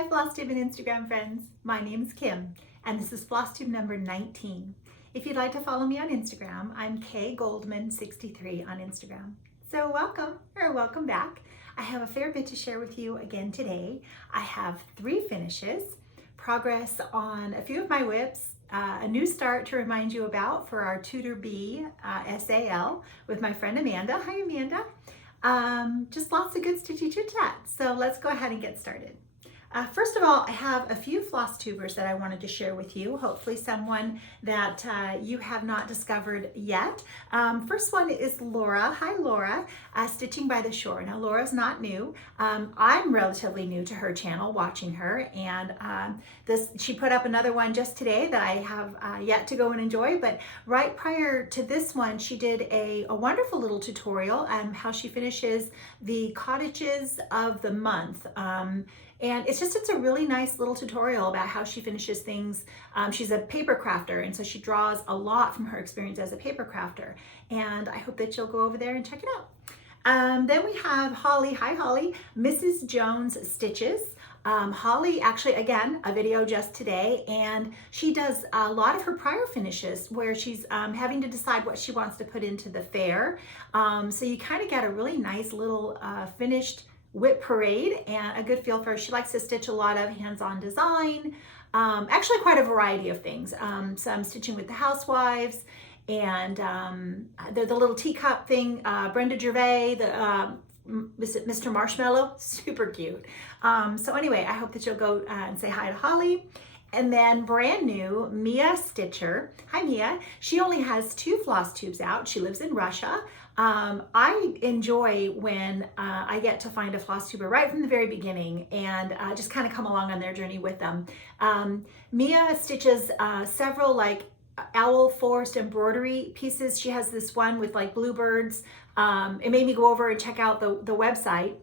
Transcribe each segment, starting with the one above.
Hi Flosstube and Instagram friends, my name is Kim and this is Flosstube number 19. If you'd like to follow me on Instagram, I'm kgoldman63 on Instagram. So welcome back. I have a fair bit to share with you again today. I have 3 finishes, progress on a few of my whips, a new start to remind you about for our Tudor Bee SAL with my friend Amanda. Hi Amanda. Just lots of good stitchy chit chat. So let's go ahead and get started. First of all, I have a few floss tubers that I wanted to share with you, hopefully someone that you have not discovered yet. First one is Laura. Hi Laura, Stitching by the Shore. Now Laura's not new. I'm relatively new to her channel, watching her, and she put up another one just today that I have yet to go and enjoy, but right prior to this one, she did a wonderful little tutorial on how she finishes the cottages of the month. And it's a really nice little tutorial about how she finishes things. She's a paper crafter, and so she draws a lot from her experience as a paper crafter. And I hope that you'll go over there and check it out. Then we have Holly. Hi Holly, Mrs. Jones Stitches. Holly, actually, again, a video just today, and she does a lot of her prior finishes where she's having to decide what she wants to put into the fair. So you kind of get a really nice little finished whip parade and a good feel for her. She likes to stitch a lot of hands-on design, actually quite a variety of things. Some stitching with the housewives, and the little teacup thing, Brenda Gervais, Mr. Marshmallow, super cute. So anyway, I hope that you'll go and say hi to Holly. And then brand new, Mia Stitcher. Hi Mia. She only has 2 floss tubes out. She lives in Russia. I enjoy when I get to find a floss tuber right from the very beginning and just kind of come along on their journey with them. Mia stitches several like owl forest embroidery pieces. She has this one with like bluebirds. It made me go over and check out the website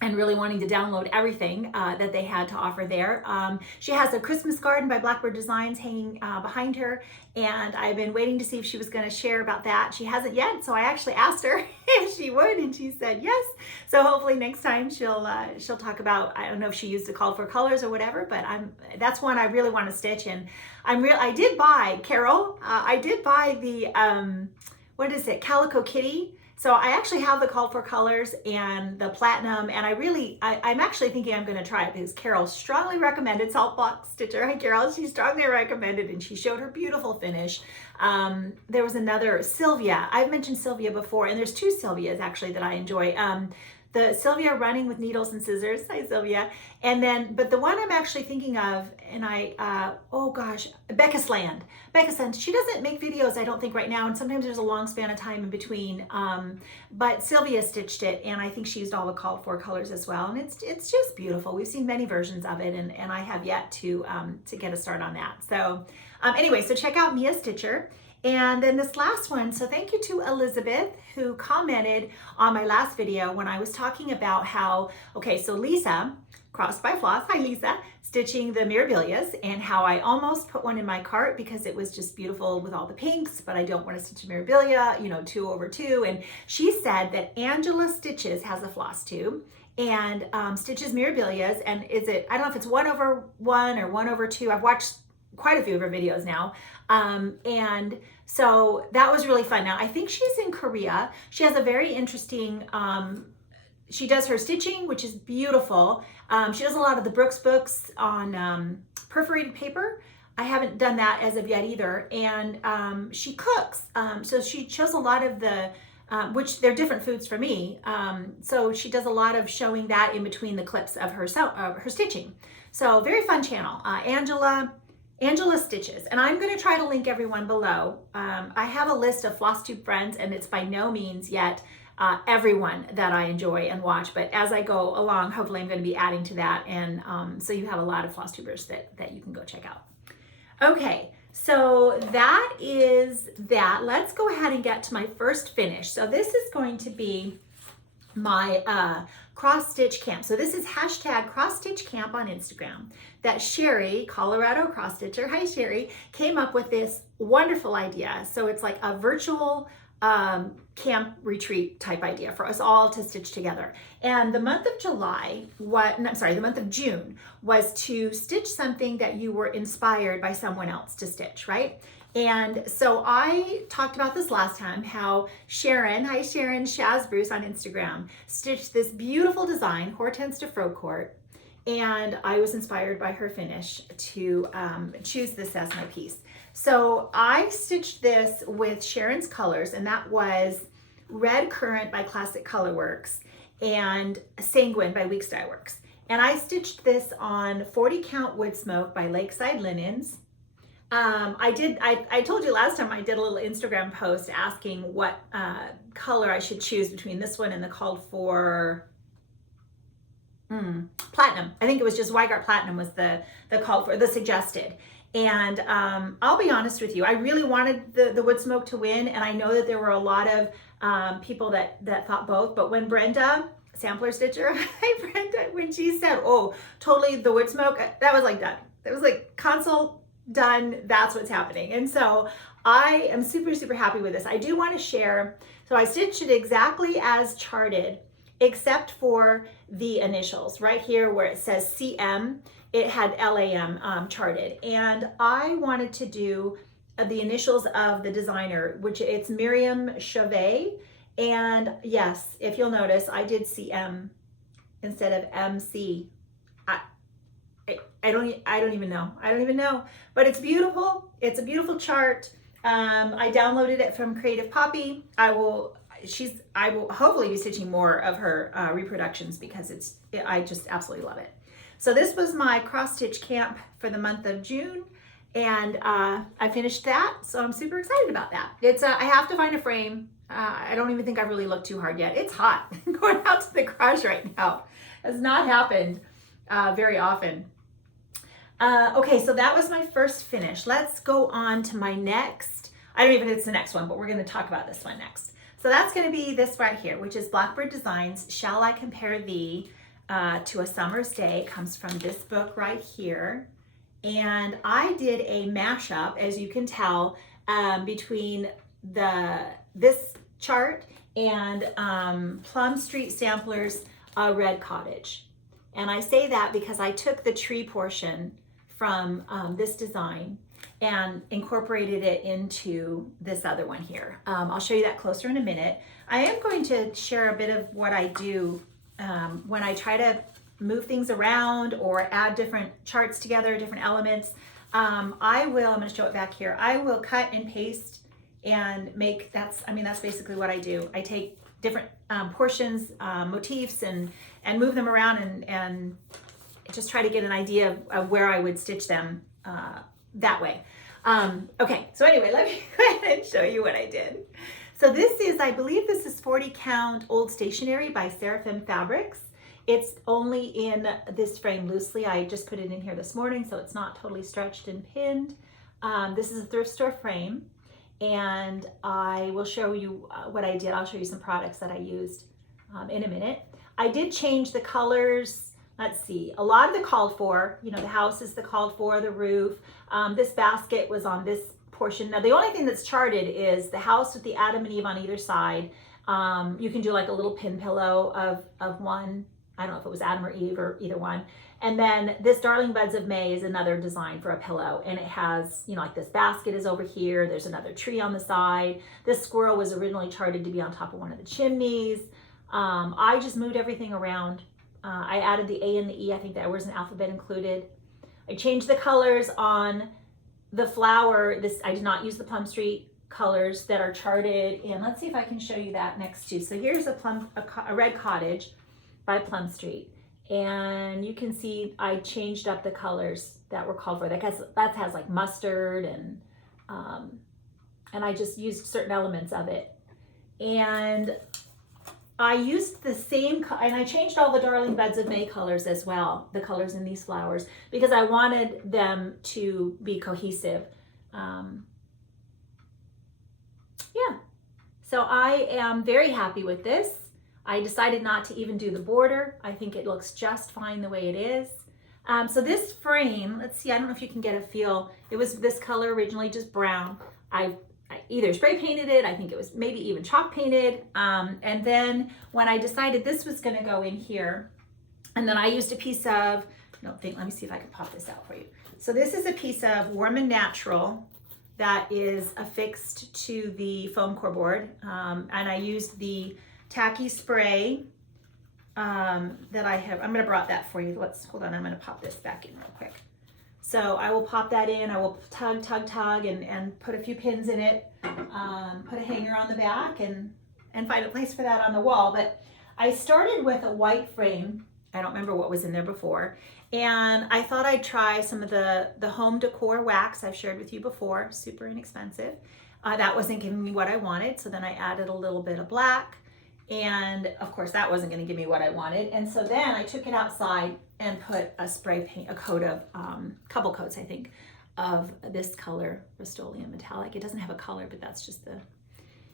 and really wanting to download everything that they had to offer there. She has a Christmas garden by Blackbird Designs hanging behind her, and I've been waiting to see if she was going to share about that. She hasn't yet, so I actually asked her if she would, and she said yes. So hopefully next time she'll talk about, I don't know if she used the call for colors or whatever, but that's one I really want to stitch. And I did buy, Carol, I did buy the what is it, Calico Kitty. So I actually have the call for colors and the platinum, and I'm actually thinking I'm going to try it because Carol strongly recommended Salt Box Stitcher. Hi Carol, she strongly recommended, and she showed her beautiful finish. There was another, Sylvia. I've mentioned Sylvia before, and there's 2 Sylvias actually that I enjoy. The Sylvia Running with Needles and Scissors. Hi Sylvia. And then, but the one I'm actually thinking of, and oh gosh, Becca's Land. Becca's Land, she doesn't make videos, I don't think right now, and sometimes there's a long span of time in between. But Sylvia stitched it, and I think she used all the called for colors as well. And it's just beautiful. We've seen many versions of it, and I have yet to get a start on that. So anyway, so check out Mia Stitcher. And then this last one, so thank you to Elizabeth who commented on my last video when I was talking about how, okay, so Lisa, Crossed by Floss, hi Lisa, stitching the Mirabilias, and how I almost put one in my cart because it was just beautiful with all the pinks, but I don't want to stitch a Mirabilia, 2/2. And she said that Angela Stitches has a floss tube and stitches Mirabilias, and I don't know if it's 1/1 or 1/2. I've watched quite a few of her videos now. And so that was really fun. Now, I think she's in Korea. She has a very interesting, she does her stitching, which is beautiful. She does a lot of the Brooks books on perforated paper. I haven't done that as of yet either. And she cooks. So she shows a lot of the, which they're different foods for me. So she does a lot of showing that in between the clips of her stitching. So very fun channel. Angela Stitches, and I'm going to try to link everyone below. I have a list of Flosstube Friends, and it's by no means yet everyone that I enjoy and watch, but as I go along, hopefully I'm going to be adding to that, and so you have a lot of Flosstubers that you can go check out. Okay, so that is that. Let's go ahead and get to my first finish. So this is going to be my cross stitch camp. So this is hashtag cross stitch camp on Instagram that Sherry, Colorado cross stitcher, hi Sherry, came up with this wonderful idea. So it's like a virtual camp retreat type idea for us all to stitch together. And the month of the month of June was to stitch something that you were inspired by someone else to stitch, right? And so I talked about this last time, how Sharon, hi Sharon, Shaz Bruce on Instagram, stitched this beautiful design, Hortense de Frocourt, and I was inspired by her finish to choose this as my piece. So I stitched this with Sharon's colors, and that was Red Currant by Classic Colorworks and Sanguine by Weeks Dye Works. And I stitched this on 40 Count Wood Smoke by Lakeside Linens. I told you last time I did a little Instagram post asking what color I should choose between this one and the called for Platinum. I think it was just Weigart Platinum was the called for, the suggested. And I'll be honest with you, I really wanted the Wood Smoke to win, and I know that there were a lot of people that thought both, but when Brenda, Sampler Stitcher, hi Brenda, when she said, oh, totally the Wood Smoke, that was like done. That was like console done, that's what's happening. And so I am super, super happy with this. I do want to share, so I stitched it exactly as charted, except for the initials. Right here where it says CM, it had LAM charted. And I wanted to do the initials of the designer, which it's Miriam Chauvet. And yes, if you'll notice, I did CM instead of MC. I don't even know. I don't even know, but it's beautiful. It's a beautiful chart. I downloaded it from Creative Poppy. I will hopefully be stitching more of her reproductions because I just absolutely love it. So this was my cross stitch camp for the month of June, and I finished that. So I'm super excited about that. It's I have to find a frame. I don't even think I've really looked too hard yet. It's hot going out to the garage right now. Has not happened very often. Okay, so that was my first finish. Let's go on to my next. I don't even know if it's the next one, but we're going to talk about this one next. So that's going to be this right here, which is Blackbird Designs, Shall I Compare Thee to a Summer's Day. Comes from this book right here. And I did a mashup, as you can tell, between this chart and Plum Street Sampler's Red Cottage. And I say that because I took the tree portion from this design and incorporated it into this other one here. I'll show you that closer in a minute. I am going to share a bit of what I do when I try to move things around or add different charts together, different elements. I'm going to show it back here. I will cut and paste and make, that's basically what I do. I take different portions, motifs, and move them around and just try to get an idea of where I would stitch them that way. Okay, so anyway, let me go ahead and show you what I did. So this is, I believe this is 40 Count Old Stationery by Seraphim Fabrics. It's only in this frame loosely. I just put it in here this morning, so it's not totally stretched and pinned. This is a thrift store frame, and I will show you what I did. I'll show you some products that I used in a minute. I did change the colors. Let's see, a lot of the called for, the house is the called for, the roof. This basket was on this portion. Now the only thing that's charted is the house with the Adam and Eve on either side. You can do like a little pin pillow of one. I don't know if it was Adam or Eve or either one. And then this Darling Buds of May is another design for a pillow. And it has, like this basket is over here. There's another tree on the side. This squirrel was originally charted to be on top of one of the chimneys. I just moved everything around. I added the A and the E. I think there was an alphabet included. I changed the colors on the flower. I did not use the Plum Street colors that are charted. And let's see if I can show you that next too. So here's a Red Cottage by Plum Street. And you can see I changed up the colors that were called for. That has like mustard and I just used certain elements of it. And I used the same, and I changed all the Darling Buds of May colors as well, the colors in these flowers, because I wanted them to be cohesive. Yeah, so I am very happy with this. I decided not to even do the border. I think it looks just fine the way it is. So this frame, let's see, I don't know if you can get a feel. It was this color originally, just brown. I I either spray painted it, I think it was maybe even chalk painted. And then when I decided this was gonna go in here, and then I used a piece of, let me see if I can pop this out for you. So this is a piece of Warm and Natural that is affixed to the foam core board. And I used the tacky spray that I have. I'm gonna brought that for you. Hold on, I'm gonna pop this back in real quick. So I will pop that in, I will tug, and put a few pins in it, put a hanger on the back and find a place for that on the wall. But I started with a white frame. I don't remember what was in there before. And I thought I'd try some of the home decor wax I've shared with you before, super inexpensive. That wasn't giving me what I wanted. So then I added a little bit of black. And of course that wasn't gonna give me what I wanted. And so then I took it outside and put a spray paint, a coat of, couple coats I think, of this color, Rust-Oleum Metallic. It doesn't have a color, but that's just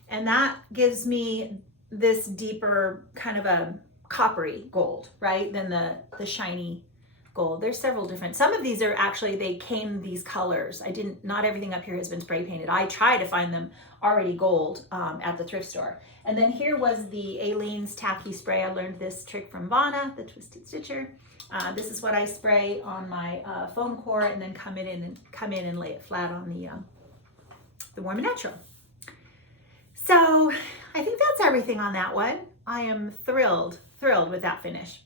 and that gives me this deeper kind of a coppery gold, right? Than the shiny gold. There's several different, some of these are actually, they came these colors. Not everything up here has been spray painted. I try to find them already gold at the thrift store. And then here was the Aleene's Tacky Spray. I learned this trick from Vana, the Twisted Stitcher. This is what I spray on my foam core and then come in and lay it flat on the Warm and Natural. So I think that's everything on that one. I am thrilled with that finish.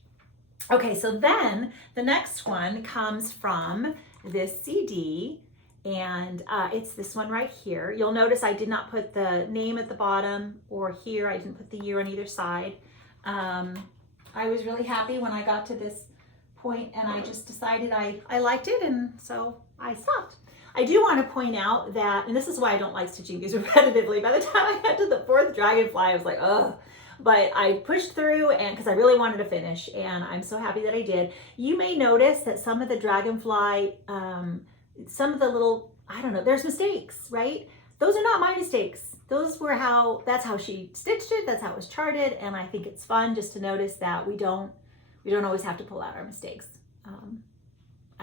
Okay, so then the next one comes from this CD, and it's this one right here. You'll notice I did not put the name at the bottom or here. I didn't put the year on either side. I was really happy when I got to this point and I just decided I liked it, and so I stopped. I do want to point out that, and this is why I don't like stitching these repetitively, by the time I got to the 4th Dragonfly, I was like, ugh. But I pushed through, and because I really wanted to finish, and I'm so happy that I did. You may notice that some of the Dragonfly, some of the little, I don't know, there's mistakes, right? Those are not my mistakes. Those were that's how she stitched it, that's how it was charted, and I think it's fun just to notice that we don't always have to pull out our mistakes.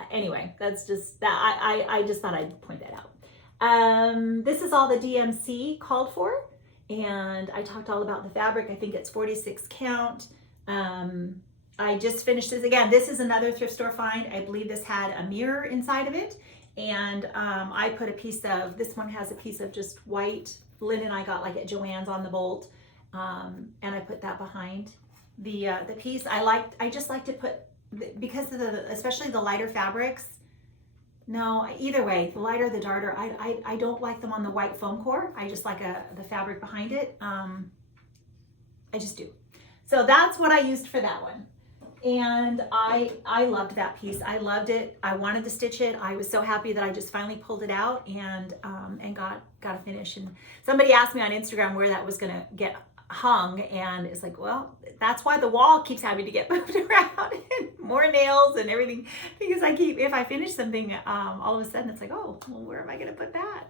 Anyway, that's just that. I just thought I'd point that out. This is all the DMC called for. And I talked all about the fabric. I think it's 46 count. I just finished this again. This is another thrift store find. I believe this had a mirror inside of it. And I put a piece of, this one has a piece of just white linen I got like at Joann's on the bolt. And I put that behind the piece. I just like to put, because of especially the lighter fabrics. No, either way, the lighter, the darker, I don't like them on the white foam core. I just like the fabric behind it. I just do. So that's what I used for that one. And I loved that piece. I loved it. I wanted to stitch it. I was so happy that I just finally pulled it out and got a finish. And somebody asked me on Instagram where that was gonna get hung, and it's like, well, that's why the wall keeps having to get moved around and more nails and everything, because if I finish something, all of a sudden it's like, oh, well, where am I gonna put that?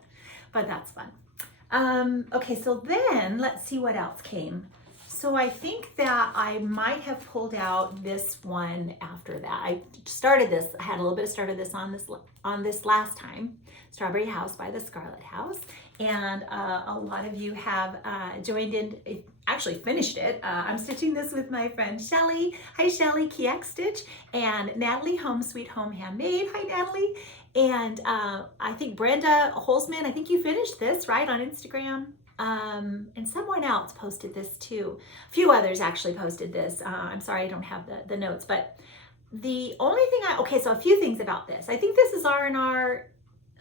But that's fun. Okay, so then let's see what else came. So I think that I might have pulled out this one after that. I started this, I had a little bit of started this on this last time, Strawberry House by the Scarlet House. And a lot of you have joined in, actually finished it. I'm stitching this with my friend Shelly. Hi Shelly, Kieck Stitch, and Natalie, Home Sweet Home Handmade. Hi Natalie. And I think Brenda Holzman, I think you finished this, right, on Instagram. And someone else posted this too. A few others actually posted this. I'm sorry I don't have the notes, but the only thing okay, so a few things about this. I think this is R&R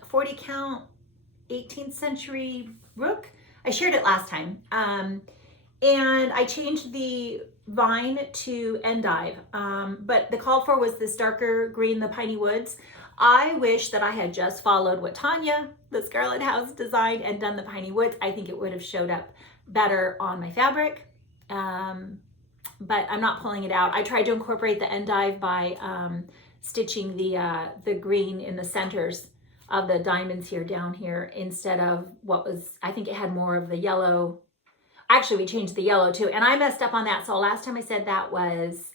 40 count 18th century rook. I shared it last time. And I changed the vine to endive, but the called for was this darker green, the piney woods. I wish that I had just followed what Tanya, the Scarlet House, designed and done the piney woods. I think it would have showed up better on my fabric, but I'm not pulling it out. I tried to incorporate the endive by stitching the green in the centers of the diamonds here down here instead of what was, I think it had more of the yellow. Actually, we changed the yellow too, and I messed up on that. So last time I said that was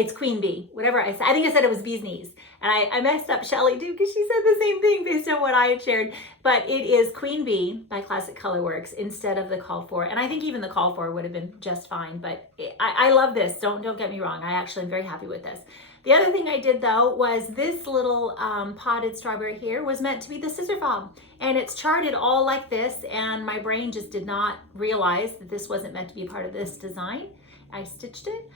It's Queen Bee, whatever I said. I think I said it was bee's knees. And I messed up Shelly too because she said the same thing based on what I had shared. But it is Queen Bee by Classic Colorworks instead of the called for. And I think even the called for would have been just fine. But I love this. Don't get me wrong. I actually am very happy with this. The other thing I did though was this little potted strawberry here was meant to be the scissor fob. And it's charted all like this. And my brain just did not realize that this wasn't meant to be part of this design. I stitched it.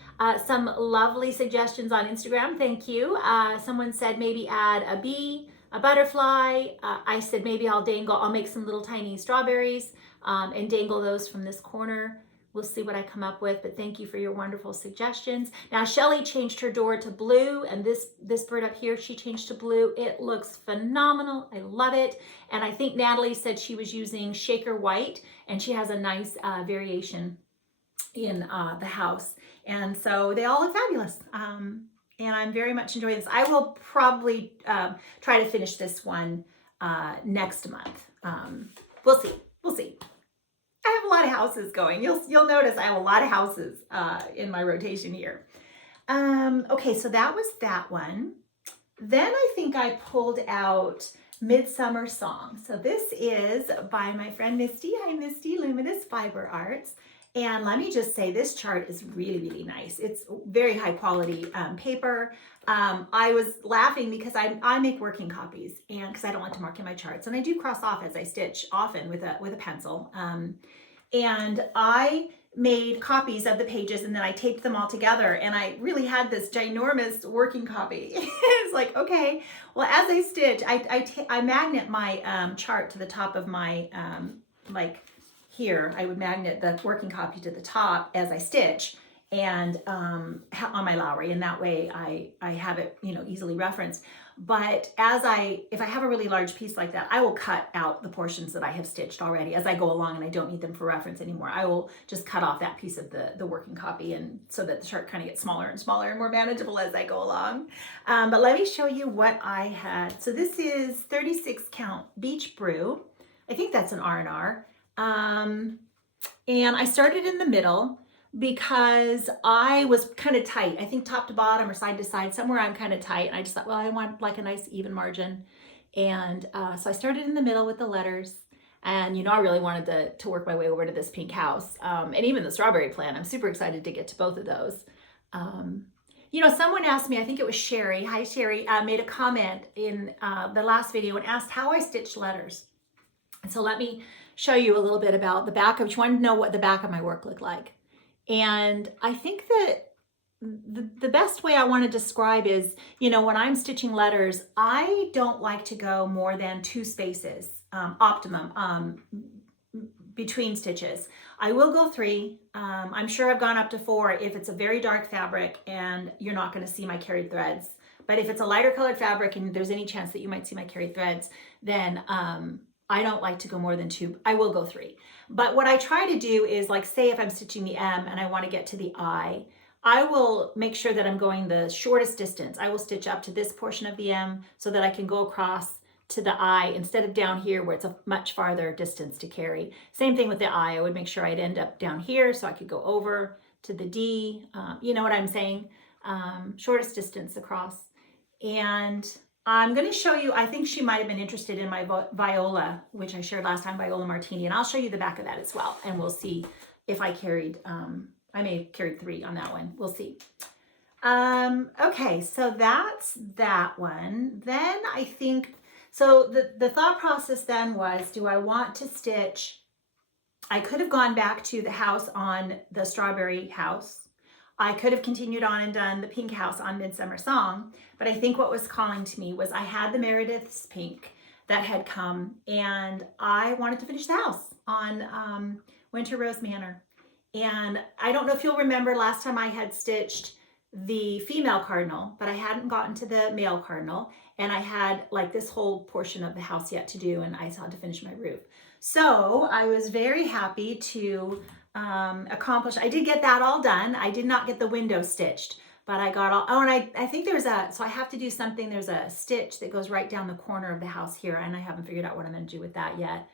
Some lovely suggestions on Instagram. Thank you. Someone said maybe add a bee, a butterfly. I said maybe I'll make some little tiny strawberries and dangle those from this corner. We'll see what I come up with, but thank you for your wonderful suggestions. Now, Shelly changed her door to blue, and this bird up here, she changed to blue. It looks phenomenal. I love it. And I think Natalie said she was using Shaker White, and she has a nice variation in the house. And so they all look fabulous. And I'm very much enjoying this. I will probably try to finish this one next month. We'll see. We'll see. I have a lot of houses going. You'll notice I have a lot of houses in my rotation here. Okay, so that was that one. Then I think I pulled out Midsummer Song. So this is by my friend Misty. Hi, Misty, Luminous Fiber Arts. And let me just say, this chart is really, really nice. It's very high quality paper. I was laughing because I make working copies, and because I don't like to mark in my charts, and I do cross off as I stitch often with a pencil. And I made copies of the pages, and then I taped them all together, and I really had this ginormous working copy. It's like, okay, well, as I stitch, I magnet my chart to the top of my here, I would magnet the working copy to the top as I stitch and on my Lowry, and that way I have it, easily referenced. But if I have a really large piece like that, I will cut out the portions that I have stitched already as I go along, and I don't need them for reference anymore. I will just cut off that piece of the working copy, and so that the chart kind of gets smaller and smaller and more manageable as I go along. But let me show you what I had. So this is 36 count Beach Brew. I think that's an R&R. And I started in the middle because I was kind of tight. I think top to bottom or side to side, somewhere I'm kind of tight. And I just thought, well, I want like a nice even margin. And so I started in the middle with the letters. And I really wanted to work my way over to this pink house. And even the strawberry plant. I'm super excited to get to both of those. Someone asked me, I think it was Sherry. Hi, Sherry, made a comment in the last video and asked how I stitch letters. And so let me show you a little bit about the back. I just wanted to know what the back of my work looked like. And I think that the best way I want to describe is, when I'm stitching letters, I don't like to go more than 2 spaces, optimum, between stitches. I will go 3. I'm sure I've gone up to 4 if it's a very dark fabric and you're not going to see my carried threads. But if it's a lighter colored fabric and there's any chance that you might see my carried threads, then I don't like to go more than 2. I will go 3. But what I try to do is, like, say if I'm stitching the M and I want to get to the I will make sure that I'm going the shortest distance. I will stitch up to this portion of the M so that I can go across to the I instead of down here where it's a much farther distance to carry. Same thing with the I would make sure I'd end up down here so I could go over to the D. You know what I'm saying? Shortest distance across. And I'm going to show you, I think she might have been interested in my Viola, which I shared last time, Viola Martini, and I'll show you the back of that as well. And we'll see if I carried, I may have carried 3 on that one. We'll see. Okay, so that's that one. Then I think, so the thought process then was, do I want to stitch, I could have gone back to the house on the strawberry house. I could have continued on and done the pink house on Midsummer Song, but I think what was calling to me was I had the Meredith's pink that had come, and I wanted to finish the house on Winter Rose Manor. And I don't know if you'll remember last time I had stitched the female cardinal, but I hadn't gotten to the male cardinal, and I had like this whole portion of the house yet to do, and I still had to finish my roof. So I was very happy to accomplish. I did get that all done. I did not get the window stitched, but I got all, and I think there's so I have to do something, there's a stitch that goes right down the corner of the house here, and I haven't figured out what I'm going to do with that yet.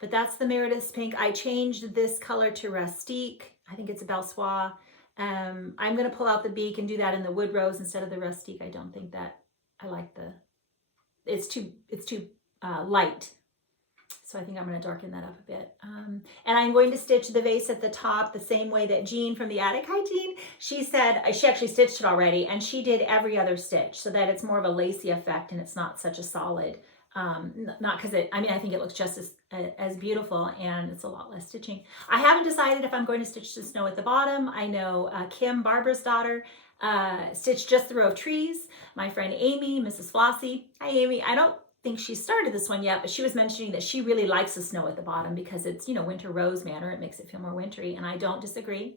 But that's the Meredith's pink. I changed this color to Rustique. I think it's a Belle Soie. I'm going to pull out the beak and do that in the wood rose instead of the rustique. I don't think that I like it's too light. So I think I'm going to darken that up a bit. And I'm going to stitch the vase at the top the same way that Jean from the attic, hi Jean, she said, she actually stitched it already, and she did every other stitch so that it's more of a lacy effect and it's not such a solid, not because I think it looks just as beautiful, and it's a lot less stitching. I haven't decided if I'm going to stitch the snow at the bottom. I know Kim, Barbara's daughter, stitched just the row of trees. My friend Amy, Mrs. Flossie, hi Amy, I don't think she started this one yet, but she was mentioning that she really likes the snow at the bottom because it's, winter rose manner. It makes it feel more wintry, and I don't disagree.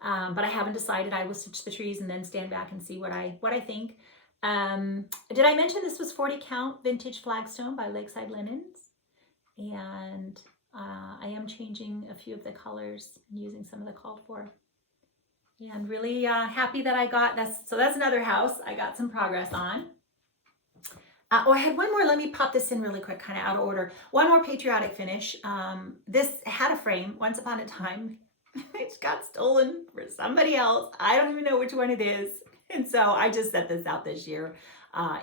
But I haven't decided. I will stitch the trees and then stand back and see what I think. Did I mention this was 40 count vintage flagstone by Lakeside Linens? And I am changing a few of the colors and using some of the called for. And really happy that I got that's another house I got some progress on. I had one more. Let me pop this in really quick, kind of out of order. One more Patriotic finish. This had a frame once upon a time. It got stolen for somebody else. I don't even know which one it is. And so I just set this out this year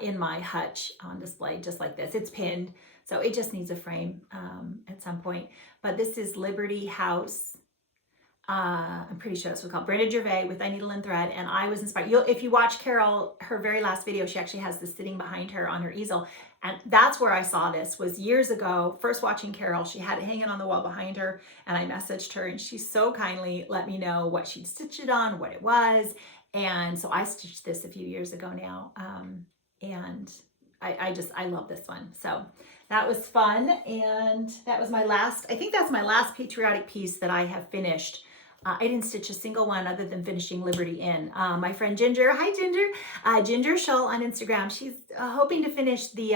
in my hutch on display, just like this. It's pinned, so it just needs a frame at some point. But this is Liberty House. I'm pretty sure that's what it's called. Brenda Gervais with Thy Needle and Thread. And I was inspired. If you watch Carol, her very last video, she actually has this sitting behind her on her easel. And that's where I saw this, was years ago, first watching Carol. She had it hanging on the wall behind her, and I messaged her, and she so kindly let me know what she'd stitched it on, what it was. And so I stitched this a few years ago now. And I love this one. So that was fun. And that was my last, I think that's my last Patriotic piece that I have finished. I didn't stitch a single one other than finishing Liberty Inn. My friend Ginger, hi Ginger, Ginger Shull on Instagram. She's hoping to finish the,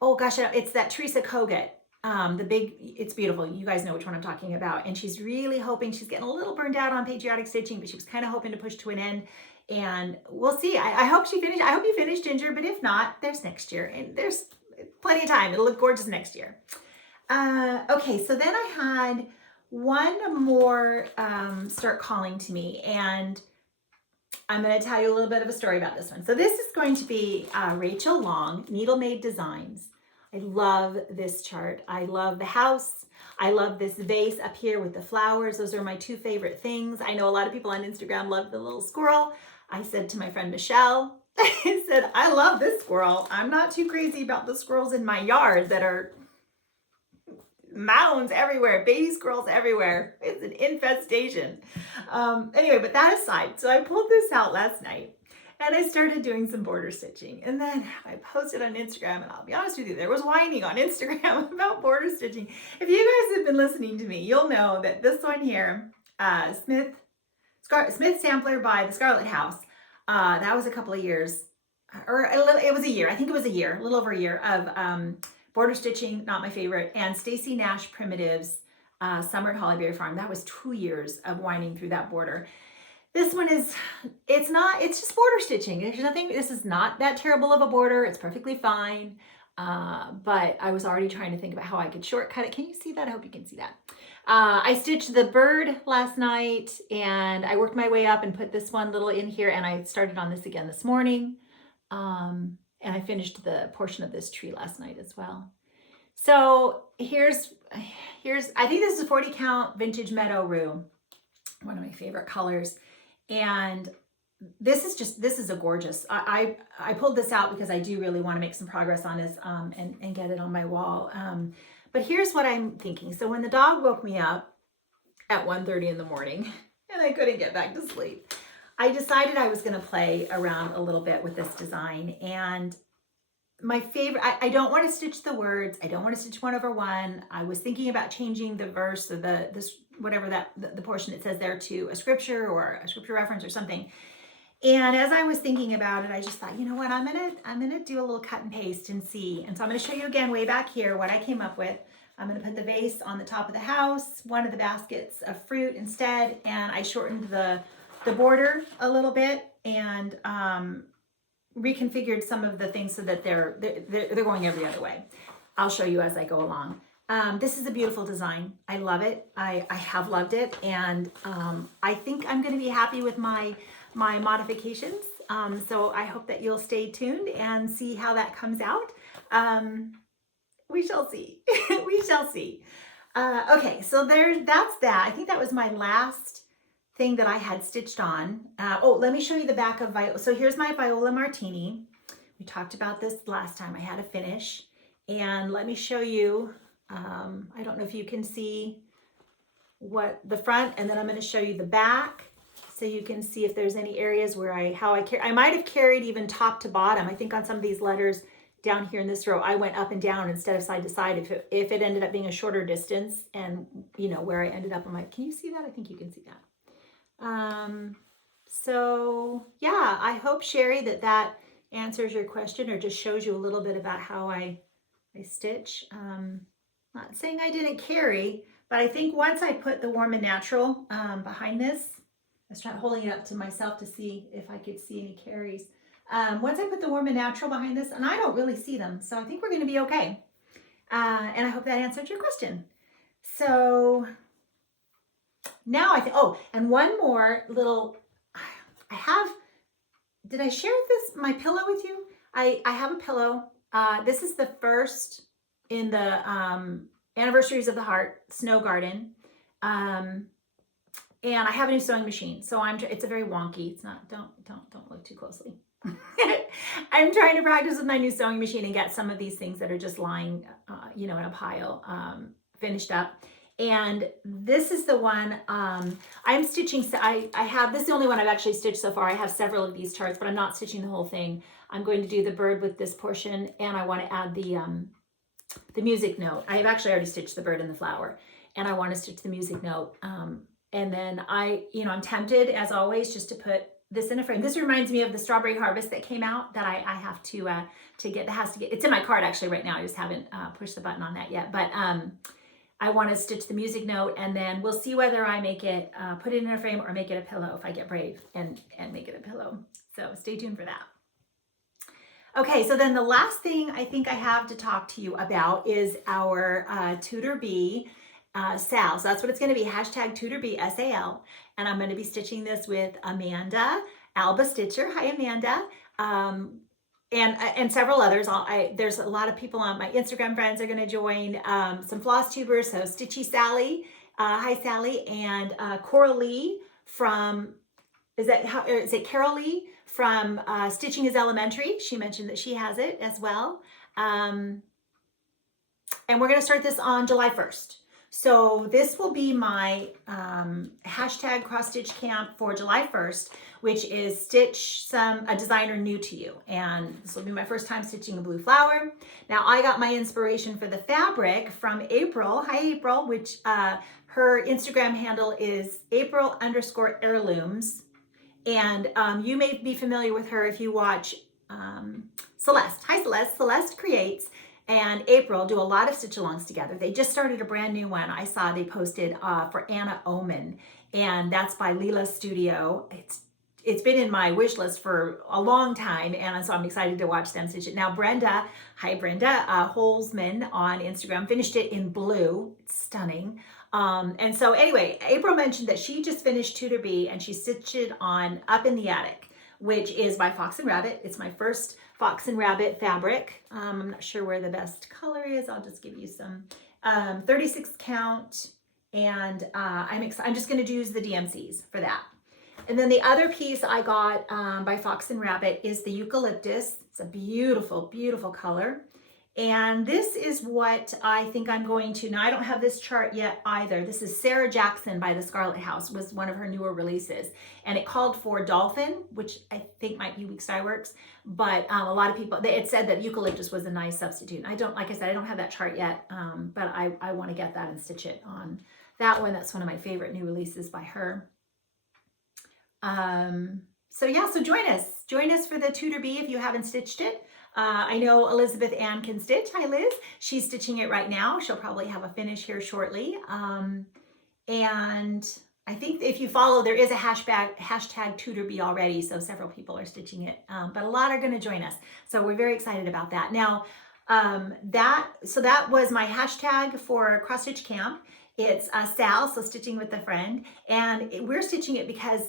oh gosh, it's that Teresa Kogut. It's beautiful. You guys know which one I'm talking about. And she's really hoping, she's getting a little burned out on Patriotic stitching, but she was kind of hoping to push to an end. And we'll see. I hope she finished. I hope you finish, Ginger, but if not, there's next year. And there's plenty of time. It'll look gorgeous next year. Okay, so then I had one more start calling to me, and I'm going to tell you a little bit of a story about this one. So this is going to be Rachel Long, Needle Made Designs. I love this chart. I love the house. I love this vase up here with the flowers. Those are my two favorite things. I know a lot of people on Instagram love the little squirrel. I said to my friend Michelle, I said, I love this squirrel. I'm not too crazy about the squirrels in my yard that are mounds everywhere, baby squirrels everywhere. It's an infestation. Anyway, but that aside, so I pulled this out last night and I started doing some border stitching, and then I posted on Instagram, and I'll be honest with you, there was whining on Instagram about border stitching. If you guys have been listening to me, you'll know that this one here, Smith Sampler by the Scarlet House, that was a couple of years, it was a year, I think it was a year, a little over a year of border stitching, not my favorite, and Stacy Nash Primitives, Summer at Hollyberry Farm. That was 2 years of winding through that border. This one is, it's just border stitching. There's nothing, this is not that terrible of a border. It's perfectly fine. But I was already trying to think about how I could shortcut it. Can you see that? I hope you can see that. I stitched the bird last night, and I worked my way up and put this one little in here, and I started on this again this morning. And I finished the portion of this tree last night as well. So here's, I think this is a 40 count vintage meadow rue, one of my favorite colors. And this is a gorgeous, I pulled this out because I do really want to make some progress on this and get it on my wall. But here's what I'm thinking. So when the dog woke me up at 1:30 in the morning and I couldn't get back to sleep, I decided I was going to play around a little bit with this design. And my favorite, I don't want to stitch the words. I don't want to stitch 1 over 1. I was thinking about changing the verse or the portion it says there to a scripture or a scripture reference or something. And as I was thinking about it, I just thought, you know what, I'm gonna do a little cut and paste and see. And so I'm gonna show you again way back here what I came up with. I'm gonna put the vase on the top of the house, one of the baskets of fruit instead, and I shortened the border a little bit and reconfigured some of the things so that they're going every other way. I'll show you as I go along. This is a beautiful design. I love it. I have loved it, and I think I'm going to be happy with my modifications. So I hope that you'll stay tuned and see how that comes out. We shall see. We shall see. Okay, so that's that. I think that was my last thing that I had stitched on. Oh, let me show you the back of Viola. So here's my Viola Martini. We talked about this last time. I had a finish, and let me show you. I don't know if you can see what the front, and then I'm going to show you the back so you can see if there's any areas where I might have carried even top to bottom. I think on some of these letters down here in this row, I went up and down instead of side to side if it ended up being a shorter distance, and you know where I ended up on my, can you see that? I think you can see that. So yeah, I hope, Sherry, that answers your question or just shows you a little bit about how I stitch. Not saying I didn't carry, but I think once I put the Warm and Natural behind this, I was trying holding it up to myself to see if I could see any carries. Once I put the Warm and Natural behind this, and I don't really see them, so I think we're going to be okay. And I hope that answered your question. So now I think, oh, and one more little, did I share my pillow with you? I have a pillow. This is the first in the Anniversaries of the Heart Snow Garden. And I have a new sewing machine, so it's a very wonky. It's not, don't look too closely. I'm trying to practice with my new sewing machine and get some of these things that are just lying, in a pile, finished up. And this is the one I'm stitching. I have, this is the only one I've actually stitched so far. I have several of these charts, but I'm not stitching the whole thing. I'm going to do the bird with this portion, and I want to add the music note. I have actually already stitched the bird and the flower, and I want to stitch the music note. And then I'm tempted, as always, just to put this in a frame. This reminds me of the Strawberry Harvest that came out that I have to get. It's in my card actually right now. I just haven't pushed the button on that yet. But I want to stitch the music note, and then we'll see whether I make it, put it in a frame or make it a pillow if I get brave and make it a pillow. So stay tuned for that. Okay, so then the last thing I think I have to talk to you about is our Tudor Bee SAL. So that's what it's going to be, hashtag Tudor Bee SAL. And I'm going to be stitching this with Amanda, Alba Stitcher. Hi, Amanda. And several others. There's a lot of people on my Instagram friends are going to join, some floss tubers. So Stitchy Sally, hi Sally, and Coralie from, is it Carol Lee from Stitching is Elementary? She mentioned that she has it as well. And we're going to start this on July 1st. So this will be my hashtag cross stitch camp for July 1st, which is stitch a designer new to you. And this will be my first time stitching a blue flower. Now I got my inspiration for the fabric from April. Hi April, which her Instagram handle is April_heirlooms. And you may be familiar with her if you watch Celeste. Hi Celeste. Celeste Creates and April do a lot of stitch-alongs together. They just started a brand new one. I saw they posted for Anna Oman, and that's by Leela Studio. It's been in my wish list for a long time, and so I'm excited to watch them stitch it. Now Brenda, hi Brenda, Holzman on Instagram, finished it in blue. It's stunning. And so anyway, April mentioned that she just finished Tudor Bee, and she stitched it on Up in the Attic, which is by Fox and Rabbit. It's my first Fox and Rabbit fabric. I'm not sure where the best color is. I'll just give you some 36 count, and I'm just going to use the DMCs for that. And then the other piece I got by Fox and Rabbit is the Eucalyptus. It's a beautiful, beautiful color. And this is what I think I'm going to, now I don't have this chart yet either. This is Sarah Jackson by the Scarlet House, was one of her newer releases. And it called for Dolphin, which I think might be Weeks Dye Works. But a lot of people, it said that Eucalyptus was a nice substitute. Like I said, I don't have that chart yet, but I want to get that and stitch it on that one. That's one of my favorite new releases by her. So yeah, so join us for the Tudor Bee if you haven't stitched it. I know Elizabeth Ann can stitch. Hi Liz, she's stitching it right now. She'll probably have a finish here shortly. And I think if you follow, there is a hashtag Tudor Bee already, so several people are stitching it, but a lot are going to join us. So we're very excited about that. Now, that was my hashtag for cross stitch camp. It's Sal, so stitching with a friend, and we're stitching it because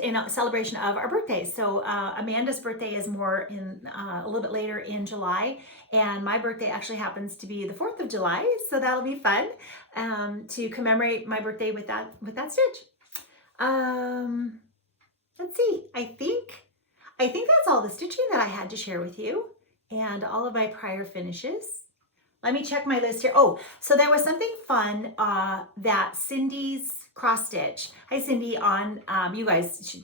in celebration of our birthdays. So Amanda's birthday is more in a little bit later in July, and my birthday actually happens to be the 4th of July, so that'll be fun to commemorate my birthday with that stitch. Let's see. I think that's all the stitching that I had to share with you, and all of my prior finishes. Let me check my list here. Oh, so there was something fun that Cindy's cross stitch. Hi, Cindy. On you guys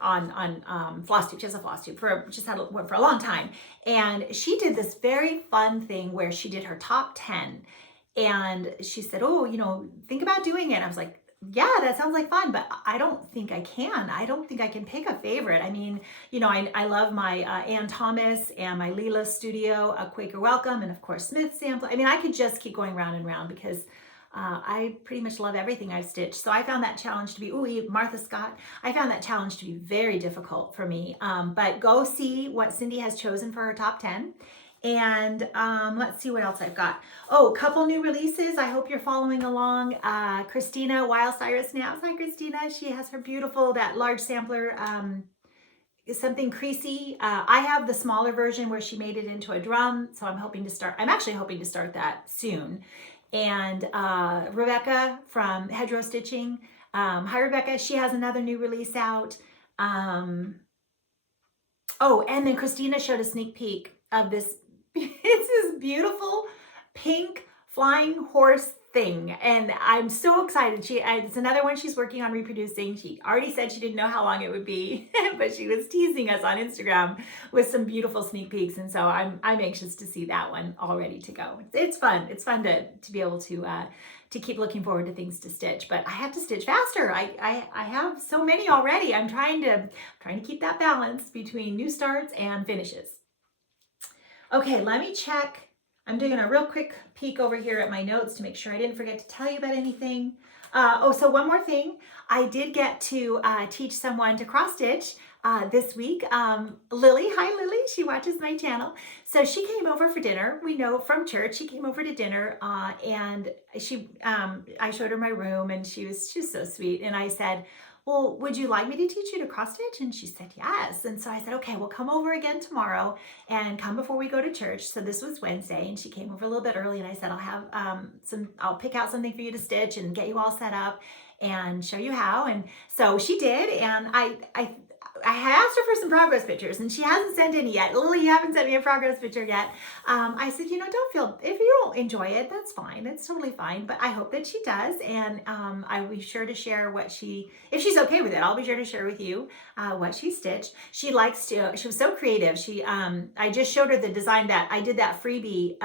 on Flosstube. She has a Flosstube for a long time, and she did this very fun thing where she did her top 10, and she said, "Oh, think about doing it." And I was like, yeah, that sounds like fun, but I don't think I can. I don't think I can pick a favorite. I mean, I love my Ann Thomas and my Leela Studio, a Quaker Welcome, and of course Smith sample. I mean, I could just keep going round and round because I pretty much love everything I've stitched. So I found that challenge to be, Martha Scott, I found that challenge to be very difficult for me. But go see what Cindy has chosen for her top 10. And let's see what else I've got. Oh, a couple new releases. I hope you're following along. Christina, Wild Cyrus Snaps. Hi, Christina. She has her beautiful, that large sampler, something creasy. I have the smaller version where she made it into a drum. So I'm actually hoping to start that soon. And Rebecca from Hedgerow Stitching. Hi, Rebecca. She has another new release out. Oh, and then Christina showed a sneak peek of this. It's this beautiful pink flying horse thing, and I'm so excited. It's another one she's working on reproducing. She already said she didn't know how long it would be, but she was teasing us on Instagram with some beautiful sneak peeks, and so I'm anxious to see that one all ready to go. It's fun. It's fun to be able to keep looking forward to things to stitch, but I have to stitch faster. I have so many already. I'm trying to keep that balance between new starts and finishes. Okay, let me check. I'm doing a real quick peek over here at my notes to make sure I didn't forget to tell you about anything. So one more thing. I did get to teach someone to cross stitch this week. Lily, hi Lily, she watches my channel. So she came over for dinner. We know from church, she came over to dinner and I showed her my room, and she's so sweet. And I said, well, would you like me to teach you to cross stitch? And she said, yes. And so I said, okay, we'll come over again tomorrow and come before we go to church. So this was Wednesday, and she came over a little bit early, and I said, I'll have I'll pick out something for you to stitch and get you all set up and show you how. And so she did. And I asked her for some progress pictures, and she hasn't sent any yet. Lily, you haven't sent me a progress picture yet. I said, don't feel, if you don't enjoy it, that's fine. It's totally fine. But I hope that she does. And I'll be sure to share if she's okay with it, I'll be sure to share with you what she stitched. She was so creative. I just showed her the design that I did, that freebie,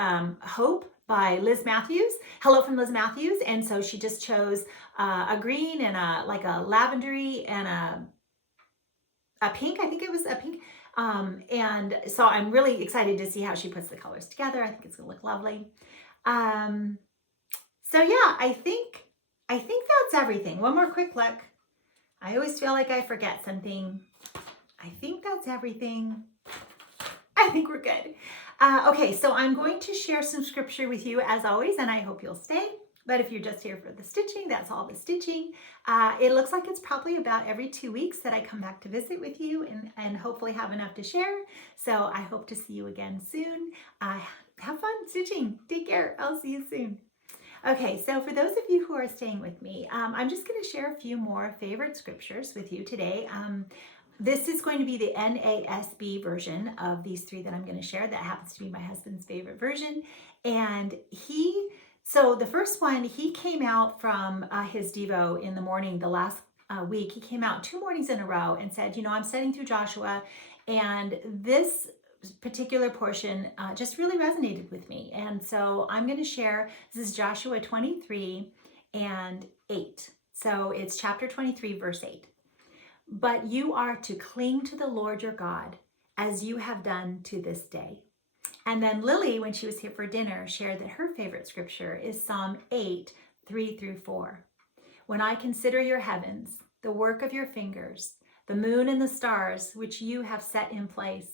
Hope by Liz Matthews. Hello from Liz Matthews. And so she just chose a green and a lavendery and a pink. I think it was a pink. And so I'm really excited to see how she puts the colors together. I think it's gonna look lovely. So yeah, I think that's everything. One more quick look. I always feel like I forget something. I think that's everything. I think we're good. Okay, so I'm going to share some scripture with you as always, and I hope you'll stay. But if you're just here for the stitching, that's all the stitching. It looks like it's probably about every 2 weeks that I come back to visit with you and hopefully have enough to share. So I hope to see you again soon. Have fun stitching. Take care. I'll see you soon. Okay, so for those of you who are staying with me, I'm just going to share a few more favorite scriptures with you today. This is going to be the NASB version of these three that I'm going to share. That happens to be my husband's favorite version. And so the first one, he came out from his Devo in the morning the last week. He came out 2 mornings in a row and said, I'm studying through Joshua, and this particular portion just really resonated with me. And so I'm going to share, this is Joshua 23 and 8. So it's chapter 23, verse 8. But you are to cling to the Lord your God as you have done to this day. And then Lily, when she was here for dinner, shared that her favorite scripture is Psalm 8, 3-4. When I consider your heavens, the work of your fingers, the moon and the stars which you have set in place.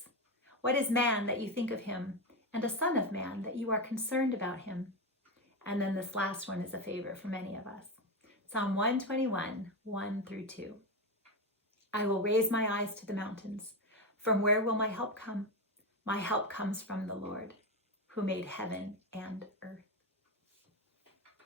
What is man that you think of him, and a son of man, that you are concerned about him. And then this last one is a favorite for many of us. Psalm 121, 1 through 2. I will raise my eyes to the mountains. From where will my help come? My help comes from the Lord, who made heaven and earth.